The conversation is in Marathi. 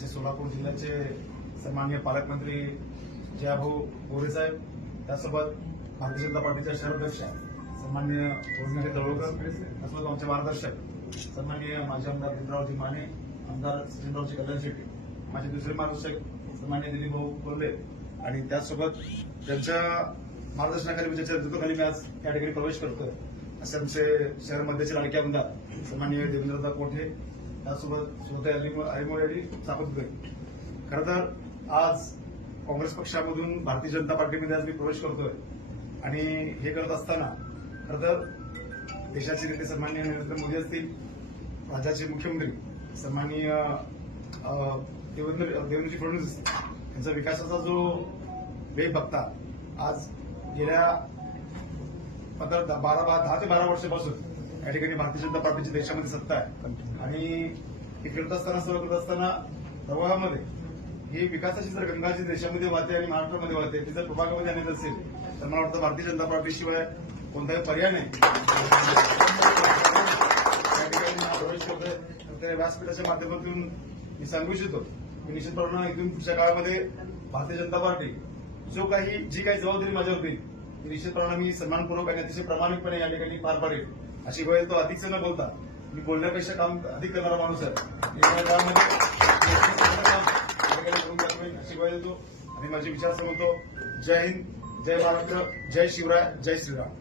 असे सोलापूर जिल्ह्याचे सन्माननीय पालकमंत्री जयाभाऊ गोरे साहेब, त्यासोबत भारतीय जनता पार्टीच्या शहराध्यक्ष सन्माननीय रोजमेरी तळोळकर, त्यासोबत आमचे मार्गदर्शक सन्माननीय माजी आमदार दिनरावजी माने, आमदार सचिनरावजी कल्याण शेट्टी, माझे दुसरे मार्गदर्शक सन्माननीय दिलीप भाऊ कोल्हे आणि त्यासोबत त्यांच्या मार्गदर्शनाखाली ज्याच्या नेतृत्वाखाली मी आज या ठिकाणी प्रवेश करतोय असे आमचे शहर मध्यचे लाडके आमदार सन्माननीय देवेंद्रदा कोठे, त्यासोबत सुनता अलिमोळी सापतगड. खरं तर आज काँग्रेस पक्षामधून भारतीय जनता पार्टीमध्ये आज मी प्रवेश करतोय आणि हे करत असताना खरं तर देशाचे नेते सन्माननीय नरेंद्र मोदी असतील, राज्याचे मुख्यमंत्री सन्माननीय देवेंद्रजी फडणवीस असतील, यांचा विकासाचा जो वेग बघता आज गेल्या 10 ते 12 वर्षापासून या ठिकाणी भारतीय जनता पार्टीची देशामध्ये सत्ता आहे आणि हे करत असताना सर्व करत असताना प्रवाहामध्ये ही विकासाची जर गंगा जी देशामध्ये वाहते आणि महाराष्ट्रामध्ये वाहते ती जर प्रभागामध्ये आणत असेल तर मला वाटतं भारतीय जनता पार्टीशिवाय कोणताही पर्याय नाही. या ठिकाणी प्रवेश करतोय त्या व्यासपीठाच्या माध्यमातून मी सांगू इच्छितो की निश्चितपणे इथून पुढच्या काळामध्ये भारतीय जनता पार्टी जी काही जबाबदारी माझ्यावर होईल ती निश्चितपणे मी सन्मानपूर्वक आणि अतिशय प्रामाणिकपणे या ठिकाणी पार पाडेल. अशी वेळ तो अधिकच न बोलता मी बोलण्यापेक्षा काम अधिक करणारा माणूस आहे. अशी वेळ देतो आणि माझे विचार सांगतो. जय हिंद, जय महाराष्ट्र, जय शिवराय, जय श्रीराम.